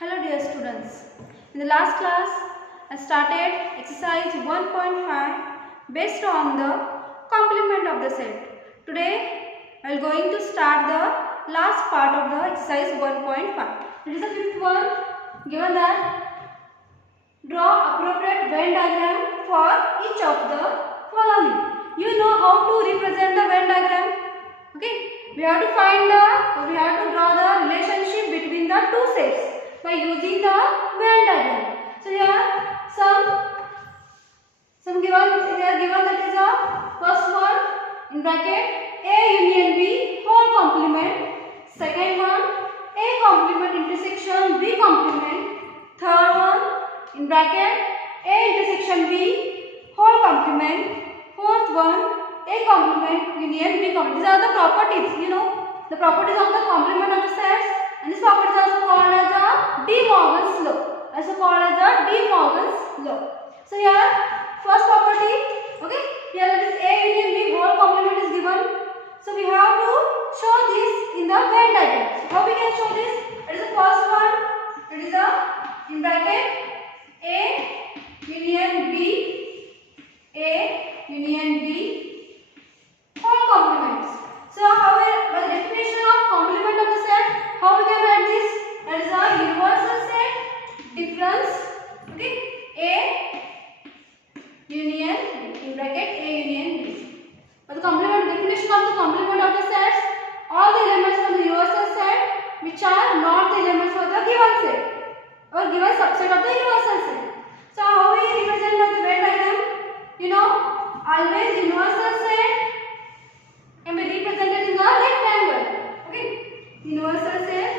Hello dear students. In the last class, I started exercise 1.5 based on the complement of the set. Today, I am going to start the last part of the exercise 1.5. It is the fifth one. Given that, draw appropriate Venn diagram for each of the following. You know how to represent the Venn diagram. Okay, we have to draw the relationship between the two sets by using the Venn diagram. So here some given that is the first one in bracket A union B whole complement. Second one A complement intersection B complement. Third one in bracket A intersection B whole complement. Fourth one A complement union B complement. These are the properties. You know the properties of the complement of the sets, and this property is also called as a De Morgan's law. So here first property, okay, here that is A union B whole complement is given. So we have to show this in the Venn diagram. So how we can show this? It is the first one. It is a in bracket A union B whole complements. So how by the definition of complement of the set, how we can write this? That is a universal set difference. Okay, A union in bracket A union B. For the complement definition of the complement of the sets, all the elements from the universal set which are not the elements of the given set or given subset of the universal set. So how we represent the Venn diagram? You know, always universal set can be represented in the rectangle. Okay, universal set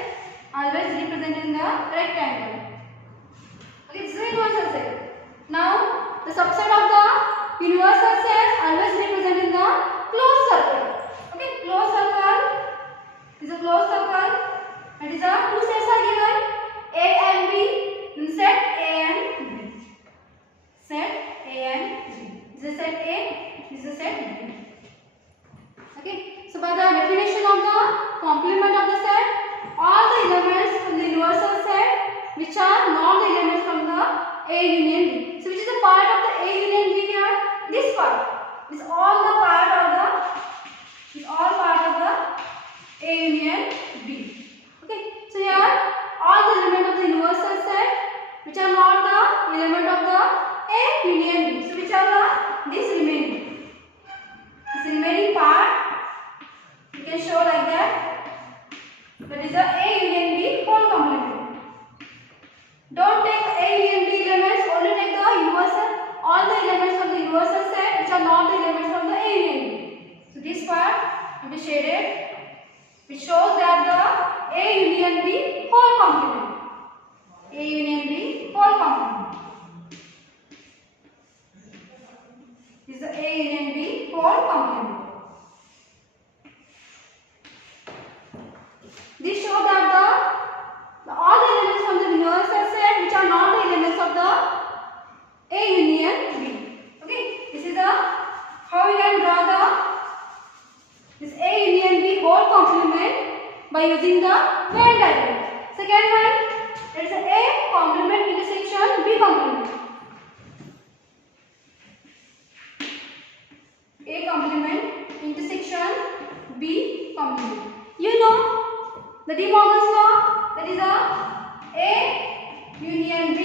always represented in the rectangle. Okay, this is the universal set. Now the subset of the universal set always represented in the closed circle. Okay, closed circle is a closed circle. That is a two sets are given A and B in set A and B. Set A and B. This is set A. This is set B. Okay, so by the definition of the complement of the set, all the elements from the universal set which are not the elements from the A union B. So which is a part of the A union B here? This part is all part of the A union B. Okay, so here all the elements of the universal set which are not the element of the A union B. So which are this remaining part you can show like that. That is the A union B whole complement. Don't take A union B elements, only take the universal, all the elements from the universal set which are not the elements from the A union B. So this part will be shaded, which shows that the A union B whole complement. A union B whole complement. This is the A union B whole complement. This shows that all the elements from the universal set which are not the elements of the A union B. Okay, this is how we can draw this A union B whole complement by using the Venn diagram. Second one, it is A complement intersection B complement. A complement intersection B complement. You know the De Morgan's law, that is A union B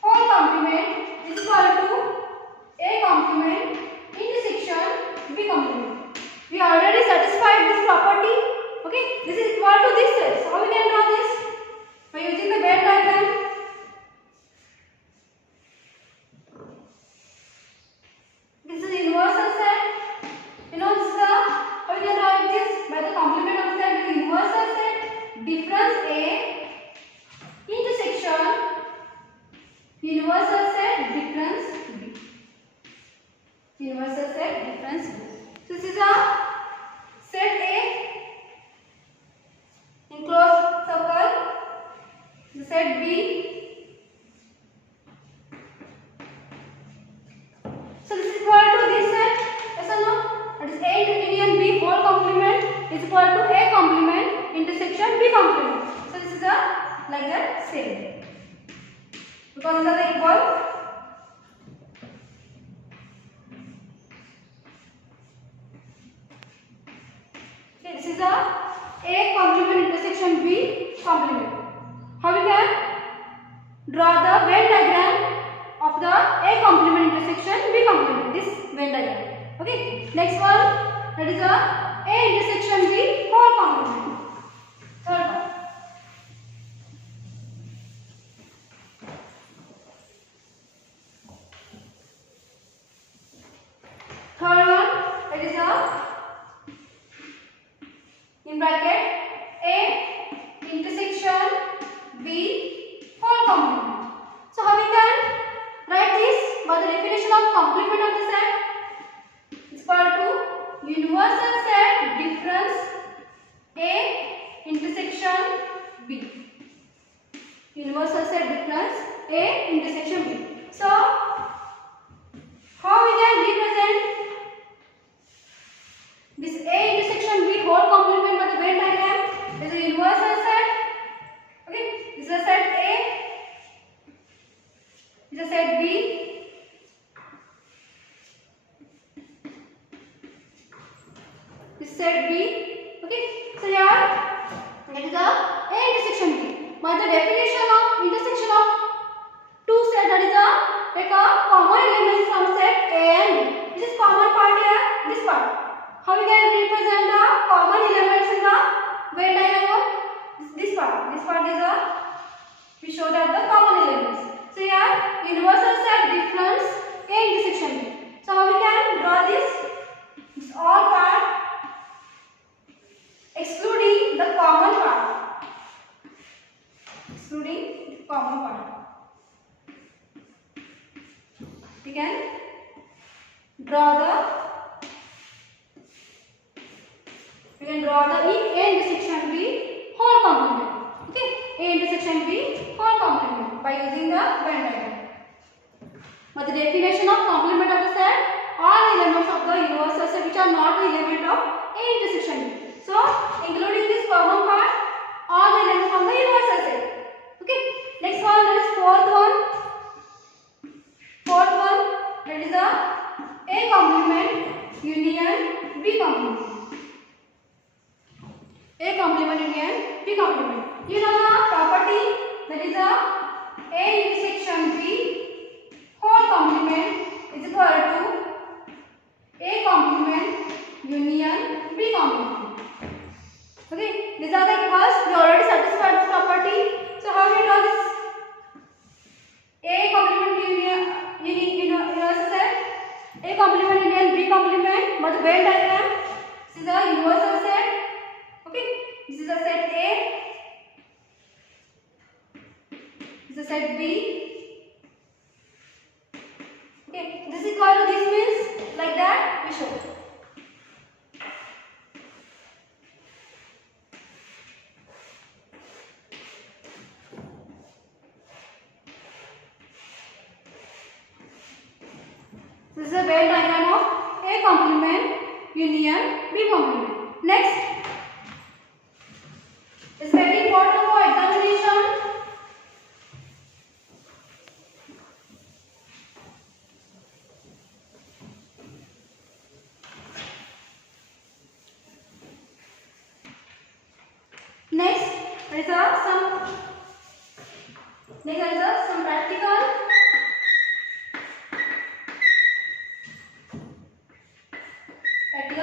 whole complement is equal to A complement intersection B complement. We already satisfied this property. Okay, this is equal to this set. So how we can draw this? By using the Venn diagram. This is universal set. You know this is how we can write this by the complement of the set with the universal set difference A intersection universal set difference B. Universal set difference B. So this is a set A because these are the equal. Okay, this is a complement intersection B complement. How we can draw the Venn diagram of the A complement intersection B complement, this Venn diagram. Okay, next one, that is a intersection B whole complement. Third one. Third one, that is a in bracket A intersection B whole complement. So how we can write this? By the definition of complement of the set is equal to universal set difference A intersection B. Universal set difference A intersection B. So how we can represent this A intersection B whole complement by the Venn diagram? This is a universal set. Okay, this is a set A. This is a set B. This is set B. Okay, so here that is a A intersection B. By the definition of intersection of two sets, that is a take a common elements from set A and B. This is common part here. This part. How we can represent the common elements in the Venn diagram? This part. This part is a we show that the common elements. So here universal set difference A intersection B. So how we can draw this? This all part excluding the common part. Excluding the common part. We can draw the A intersection B whole complement. Okay, A intersection B whole complement by using the Venn diagram. But the definition of complement of the set, all elements of the universal set which are not the element of A intersection B. So including this common part, all the elements from the universal set. Okay, next one, that is fourth one. Fourth one, that is a complement union B complement. A complement union B complement. You know the property, that is a intersection B whole complement is equal to A complement union B complement. Okay, these are the equals. We already satisfied this property. So how we draw this? A complement union universal set. A complement union B complement. But the Venn diagram. This is a universal set. Okay, this is a set A. This is a set B. Okay, this is equal to this means like that we show. This is a Venn diagram of A complement union B complement. Next is very important for examination. Next there is some practical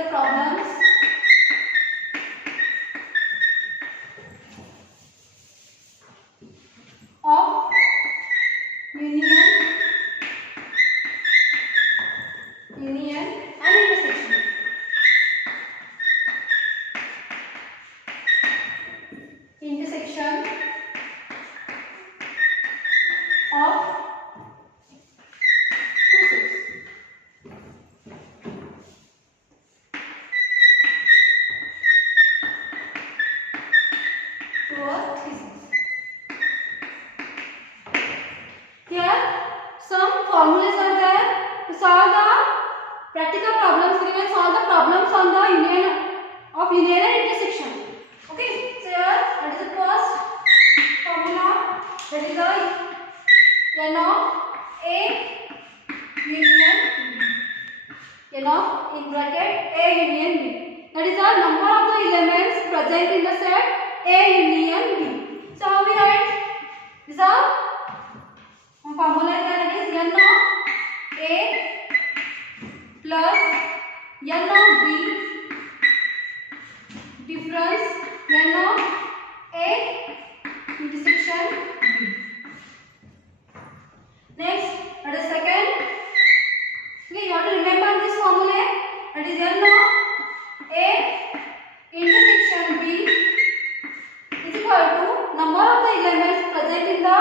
problems. Of union and intersection. Intersection of two sets. Two or three sets. Here some formulas are there to solve the practical problems. We can solve the problems on the union and intersection. Okay, so here that is the first formula, that is the N N of in bracket A union B. That is the number of the elements present in the set A union B. So how we write? This is a formula that is N of A plus N of B difference N of A intersection B. Next, that is second. Okay, you have to remember this formula. That is N of A intersection B is equal to number of the elements present in the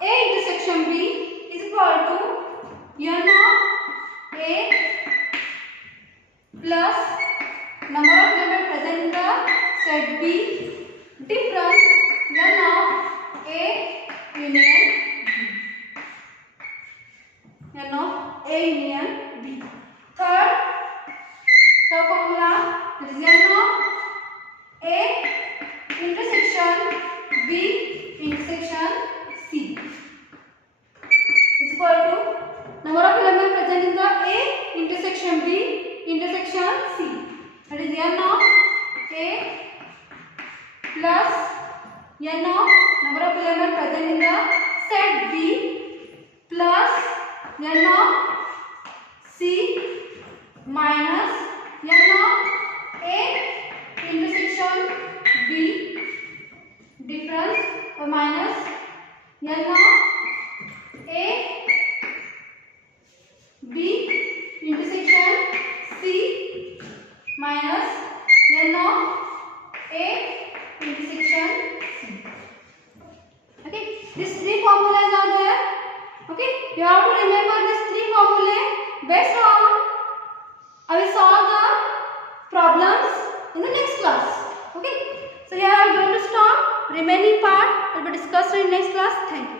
A intersection B is equal to N of A plus number of elements present in the set B difference N of A union B. N of A union B. Third formula is N of A intersection B intersection C is equal to number of elements present in the A intersection B intersection C. That is N of A plus N of number of elements present in the set B plus N of C minus N of A intersection B difference or minus N of A B intersection C minus N of A intersection C. Okay, these three formulas are there. Okay, you have to remember these three formulae. Based on, I will solve the problems in the next class. Okay, so here I am going to stop. Remaining part will be discussed in next class. Thank you.